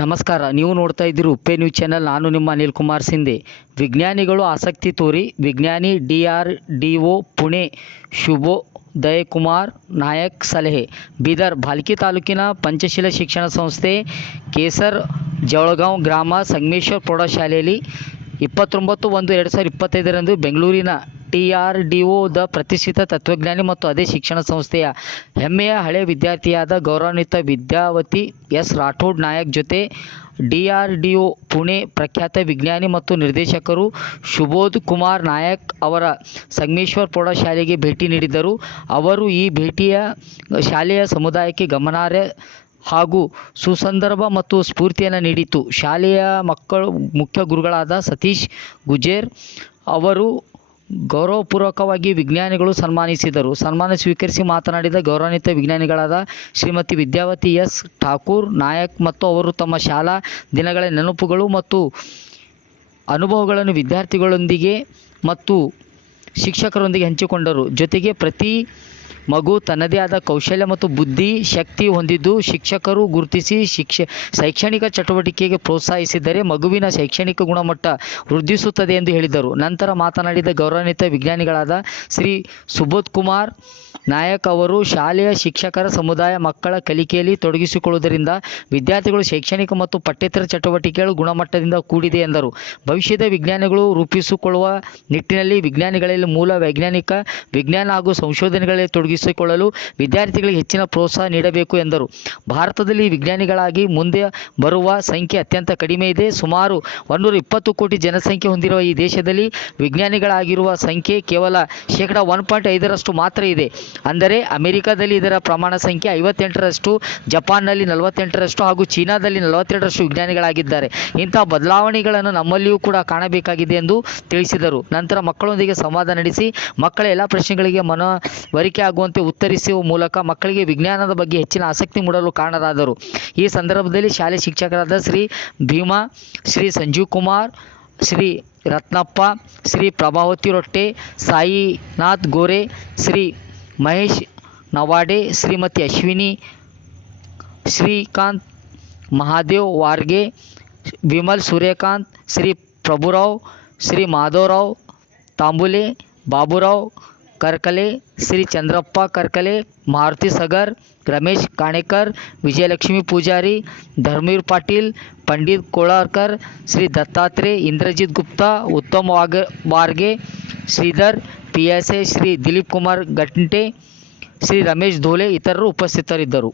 ನಮಸ್ಕಾರ, ನೀವು ನೋಡ್ತಾ ಇದ್ದೀರಿ ಉಪ್ಪೆ ನ್ಯೂಸ್ ಚಾನಲ್. ನಾನು ನಿಮ್ಮ ಅನಿಲ್ ಕುಮಾರ್ ಸಿಂಧೆ. ವಿಜ್ಞಾನಿಗಳು ಆಸಕ್ತಿ ತೋರಿ, ವಿಜ್ಞಾನಿ D R D O Pune Shubho Dayakumar Nayak ಸಲಹೆ. ಬೀದರ್ ಭಾಲ್ಕಿ ತಾಲೂಕಿನ ಪಂಚಶೀಲ ಶಿಕ್ಷಣ ಸಂಸ್ಥೆ, ಕೇಸರ್, ಜವಳಗಾಂವ್ ಗ್ರಾಮ ಸಂಗಮೇಶ್ವರ್ ಪ್ರೌಢಶಾಲೆಯಲ್ಲಿ ಇಪ್ಪತ್ತೊಂಬತ್ತು ಒಂದು ಎರಡು ಸಾವಿರದ ಇಪ್ಪತ್ತೈದರಂದು ಬೆಂಗಳೂರಿನ ಟಿ ಆರ್ ಡಿ ಒದ ಪ್ರತಿಷ್ಠಿತ ತತ್ವಜ್ಞಾನಿ ಮತ್ತು ಅದೇ ಶಿಕ್ಷಣ ಸಂಸ್ಥೆಯ ಹೆಮ್ಮೆಯ ಹಳೆ ವಿದ್ಯಾರ್ಥಿಯಾದ ಗೌರವಾನ್ವಿತ ವಿದ್ಯಾವತಿ ಎಸ್ ರಾಠೋಡ್ ನಾಯಕ್ ಜೊತೆ ಡಿಆರ್ಡಿಒ ಪುಣೆ ಪ್ರಖ್ಯಾತ ವಿಜ್ಞಾನಿ ಮತ್ತು ನಿರ್ದೇಶಕರು ಶುಬೋಧ್ ಕುಮಾರ್ ನಾಯಕ್ ಅವರ ಸಂಗಮೇಶ್ವರ್ ಪ್ರೌಢಶಾಲೆಗೆ ಭೇಟಿ ನೀಡಿದ್ದರು. ಅವರು ಈ ಭೇಟಿಯ ಶಾಲೆಯ ಸಮುದಾಯಕ್ಕೆ ಗಮನಾರ್ಹ ಹಾಗೂ ಸುಸಂದರ್ಭ ಮತ್ತು ಸ್ಫೂರ್ತಿಯನ್ನು ನೀಡಿತು. ಶಾಲೆಯ ಮಕ್ಕಳು ಮುಖ್ಯ ಗುರುಗಳಾದ ಸತೀಶ್ ಗುಜೇರ್ ಅವರು ಗೌರವಪೂರ್ವಕವಾಗಿ ವಿಜ್ಞಾನಿಗಳು ಸನ್ಮಾನಿಸಿದರು. ಸನ್ಮಾನ ಸ್ವೀಕರಿಸಿ ಮಾತನಾಡಿದ ಗೌರವಾನ್ವಿತ ವಿಜ್ಞಾನಿಗಳಾದ ಶ್ರೀಮತಿ ವಿದ್ಯಾವತಿ ಎಸ್. ಠಾಕೂರ್, ನಾಯಕ್ ಮತ್ತು ಅವರು ತಮ್ಮ ಶಾಲಾ ದಿನಗಳ ನೆನಪುಗಳು ಮತ್ತು ಅನುಭವಗಳನ್ನು ವಿದ್ಯಾರ್ಥಿಗಳೊಂದಿಗೆ ಮತ್ತು ಶಿಕ್ಷಕರೊಂದಿಗೆ ಹಂಚಿಕೊಂಡರು. ಜೊತೆಗೆ ಪ್ರತಿ ಮಗು ತನ್ನದೇ ಆದ ಕೌಶಲ್ಯ ಮತ್ತು ಬುದ್ಧಿ, ಶಕ್ತಿ ಹೊಂದಿದ್ದು ಶಿಕ್ಷಕರು ಗುರುತಿಸಿ ಶಿಕ್ಷ, ಶೈಕ್ಷಣಿಕ ಚಟುವಟಿಕೆಗೆ ಪ್ರೋತ್ಸಾಹಿಸಿದರೆ ಮಗುವಿನ ಶೈಕ್ಷಣಿಕ ಗುಣಮಟ್ಟ ವೃದ್ಧಿಸುತ್ತದೆ ಎಂದು ಹೇಳಿದರು. ನಂತರ ಮಾತನಾಡಿದ ಗೌರವಾನ್ವಿತ ವಿಜ್ಞಾನಿಗಳಾದ ಶ್ರೀ ಸುಬೋಧ್ ಕುಮಾರ್ ನಾಯಕ್ ಅವರು, ಶಾಲೆಯ ಶಿಕ್ಷಕರ ಸಮುದಾಯ ಮಕ್ಕಳ ಕಲಿಕೆಯಲ್ಲಿ ತೊಡಗಿಸಿಕೊಳ್ಳುವುದರಿಂದ ವಿದ್ಯಾರ್ಥಿಗಳು ಶೈಕ್ಷಣಿಕ ಮತ್ತು ಪಠ್ಯೇತರ ಚಟುವಟಿಕೆಗಳು ಗುಣಮಟ್ಟದಿಂದ ಕೂಡಿದೆ ಎಂದರು. ಭವಿಷ್ಯದ ವಿಜ್ಞಾನಿಗಳು ರೂಪಿಸಿಕೊಳ್ಳುವ ನಿಟ್ಟಿನಲ್ಲಿ ವಿಜ್ಞಾನಿಗಳಲ್ಲಿ ಮೂಲ ವೈಜ್ಞಾನಿಕ ವಿಜ್ಞಾನ ಹಾಗೂ ಸಂಶೋಧನೆಗಳಲ್ಲಿ ತೊಡಗಿಸಿಕೊಳ್ಳಲು ವಿದ್ಯಾರ್ಥಿಗಳಿಗೆ ಹೆಚ್ಚಿನ ಪ್ರೋತ್ಸಾಹ ನೀಡಬೇಕು ಎಂದರು. ಭಾರತದಲ್ಲಿ ವಿಜ್ಞಾನಿಗಳಾಗಿ ಮುಂದೆ ಬರುವ ಸಂಖ್ಯೆ ಅತ್ಯಂತ ಕಡಿಮೆ ಇದೆ. ಸುಮಾರು ಒಂದೂರ ಇಪ್ಪತ್ತು ಕೋಟಿ ಜನಸಂಖ್ಯೆ ಹೊಂದಿರುವ ಈ ದೇಶದಲ್ಲಿ ವಿಜ್ಞಾನಿಗಳಾಗಿರುವ ಸಂಖ್ಯೆ ಕೇವಲ ಶೇಕಡ ಒನ್ ಪಾಯಿಂಟ್ ಐದರಷ್ಟು ಮಾತ್ರ ಇದೆ. ಅಂದರೆ ಅಮೆರಿಕದಲ್ಲಿ ಇದರ ಪ್ರಮಾಣ ಸಂಖ್ಯೆ ಐವತ್ತೆಂಟರಷ್ಟು, ಜಪಾನ್ನಲ್ಲಿ ನಲವತ್ತೆಂಟರಷ್ಟು ಹಾಗೂ ಚೀನಾದಲ್ಲಿ ನಲವತ್ತೆರಡರಷ್ಟು ವಿಜ್ಞಾನಿಗಳಾಗಿದ್ದಾರೆ. ಇಂತಹ ಬದಲಾವಣೆಗಳನ್ನು ನಮ್ಮಲ್ಲಿಯೂ ಕೂಡ ಕಾಣಬೇಕಾಗಿದೆ ಎಂದು ತಿಳಿಸಿದರು. ನಂತರ ಮಕ್ಕಳೊಂದಿಗೆ ಸಂವಾದ ನಡೆಸಿ ಮಕ್ಕಳ ಎಲ್ಲ ಪ್ರಶ್ನೆಗಳಿಗೆ ಮನವರಿಕೆ ಆಗುವಂತೆ ಉತ್ತರಿಸುವ ಮೂಲಕ ಮಕ್ಕಳಿಗೆ ವಿಜ್ಞಾನದ ಬಗ್ಗೆ ಹೆಚ್ಚಿನ ಆಸಕ್ತಿ ಮೂಡಲು ಕಾರಣರಾದರು. ಈ ಸಂದರ್ಭದಲ್ಲಿ ಶಾಲೆ ಶಿಕ್ಷಕರಾದ Shri Bima, Shri Sanjeev Kumar, Shri ರತ್ನಪ್ಪ, Shri Prabhavati ರೊಟ್ಟೆ, Sainath Gore, Shri Mahesh ನವಾಡೆ, Shrimati Ashwini, Srikanth Mahadev ವಾರ್ಗೆ, Vimal Suryakant, Shri ಪ್ರಭುರಾವ್, Shri Madhavrao ತಾಂಬುಲೆ, Baburao ಕರ್ಕಲೆ Shri Chandrappa ಕರ್ಕಲೆ Maruti Sagar Ramesh ಕಾಣೇಕರ್ Vijayalakshmi Poojary Dharmaveer Patil Pandit ಕೋಳಾರ್ಕರ್ Shri Dattatreya Indrajit Gupta Uttam ವಾಗ Varge Shridhar P S I Shri Dilip Kumar Ghante Shri Ramesh ಧೋಲೆ ಇತರರು ಉಪಸ್ಥಿತರಿದ್ದರು